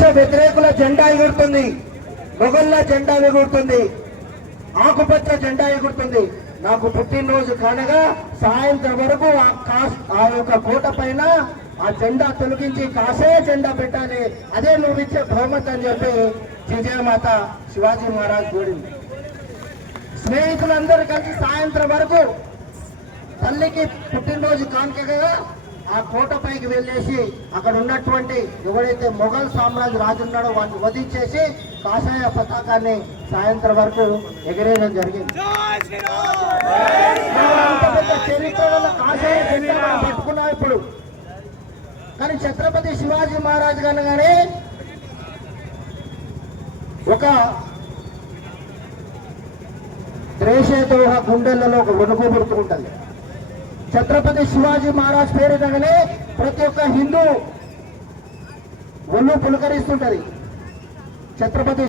దేశ వ్యతిరేకుల జెండా ఎగురుతుంది, మొగళ్ళ జెండా ఎగురుతుంది, ఆకుపచ్చ జెండా ఎగురుతుంది. నాకు పుట్టినరోజు కానగా సాయంత్రం వరకు ఆ యొక్క కోట పైన ఆ జెండా తొలగించి కాసే జెండా పెట్టాలి, అదే నువ్వు ఇచ్చే బహుమతి అని చెప్పి విజయమాత శివాజీ మహారాజ్ కోరింది. స్నేహితులందరూ కలిసి సాయంత్రం వరకు తల్లికి పుట్టినరోజు కానుకగా ఆ కోట పైకి వెళ్ళేసి అక్కడ ఉన్నటువంటి ఎవడైతే మొఘల్ సామ్రాజ్య రాజు ఉన్నాడో వాటిని వధించేసి కాషాయ పతాకాన్ని సాయంత్రం వరకు ఎగరేయడం జరిగింది. చరిత్రలో కాషాయ జెండా పెట్టుకున్నాం ఇప్పుడు. కానీ ఛత్రపతి శివాజీ మహారాజ్ గానే ఒక ద్వేషదోహ గుండెలలో ఒక వణుకు పుడుతుంటుంది. ఛత్రపతి శివాజీ మహారాజ్ పేరునగానే ప్రతి ఒక్క హిందూ ఒళ్ళు పులకరిస్తుంటది. ఛత్రపతి